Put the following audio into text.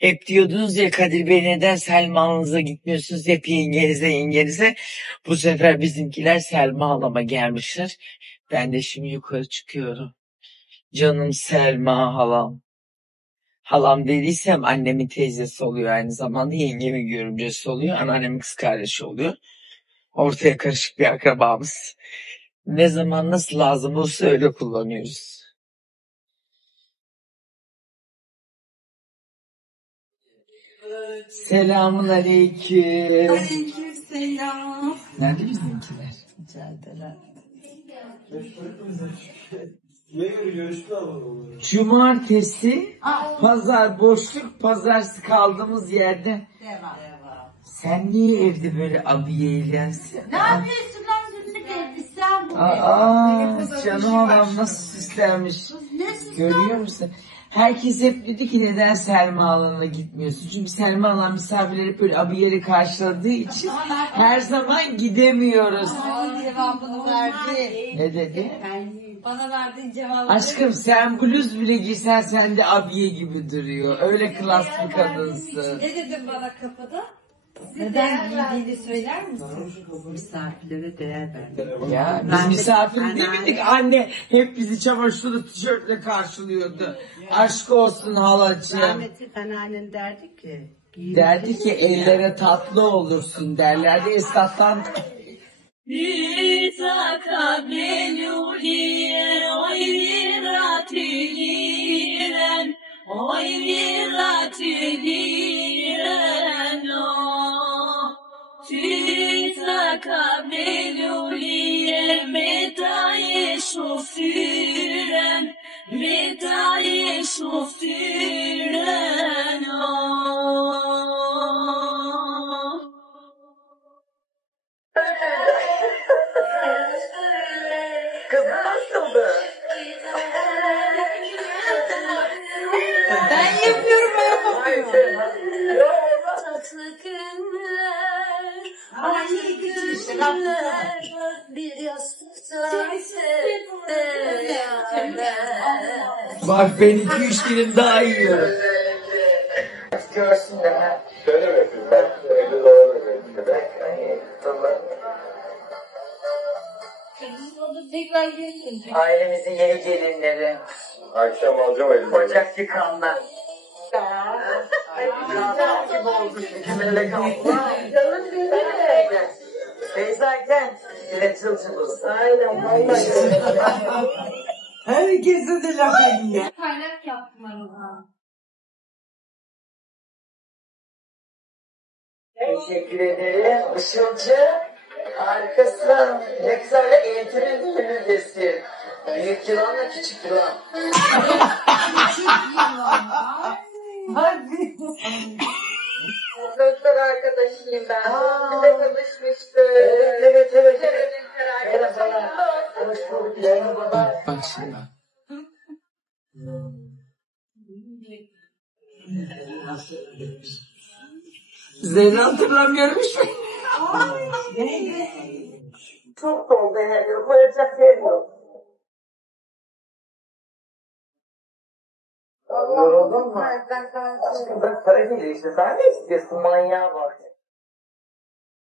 Hep diyordunuz ya Kadir Bey neden Selma'nıza gitmiyorsunuz hep yengenize. Bu sefer bizimkiler Selma halama gelmişler. Ben de şimdi yukarı çıkıyorum. Canım Selma halam. Halam dediysem annemin teyzesi oluyor aynı zamanda. Yengemin görümcesi oluyor. Anneannemin kız kardeşi oluyor. Ortaya karışık bir akrabamız. Ne zaman nasıl lazım olsa öyle kullanıyoruz. Selamun aleyküm. Aleykümselam. Nerede bizimkiler? İçerideler. Cumartesi, pazar boşluk, pazartesi kaldığımız yerde. Devam. Sen niye evde böyle abiyeylensin? Ne yapıyorsun lan günlük evde sen bu? Canım adam nasıl süslenmiş. Görüyor musun? Herkes hep dedi ki neden Selma Alan'a gitmiyorsun? Çünkü Selma Alan misafirleri böyle abiyeli karşıladığı için her zaman gidemiyoruz. Onun cevabını verdi. Ne dedi? Bana verdiğin cevabı. Aşkım sen bluz bile giysen sen de abiye gibi duruyor. Öyle klas bir kadınsın. Ne dedin bana kapıda? Neden giydiğini söyler misin? Misafirlere değer ver. Ya biz misafir değil miydik? Anne hep bizi çamaşırlı tişörtle karşılıyordu. Aşk olsun halacığım. Rahmetli anneannen derdi ki. Derdi ki ellere tatlı olursun derlerdi esnaftan. Kız nasıldı? Ben yapıyorum o yapamıyor. Tatlı günler, aynı günler, bir yastıkta beraber. Bak ben 2-3 dilim daha yiyorum. Görsünler. Şöyle mi yapayım ben? Evde dolanıyorum. Tekrar gelin. Ailemizin yeni gelinleri. Akşam alacağım elimden. Ocak yıkanlar. Kanlar gibi oldu şimdi melek abla. Canım benim de. Feyza gel. İletilcimiz. Aynen vallahi. Herkese de laf ediyor. Kaynak yaptım arada. Teşekkür ederim. Işılcı. Harikasın. Ne güzel eğitimin önündesin. Büyük yılanla küçük yılan. Hadi. Doktor arkadaşıyım ben. Bir de tanışmıştık. Evet. Merhaba. Hoş bulduk. Merhaba. Bak şimdi. Zeyno hatırlamıyormuş mu? Çok doldu her yer. Koyacak yer yok. Yoruldun mu? Aşkım bırak para geliyor işte. Sen ne istiyorsun? Manyağa bak.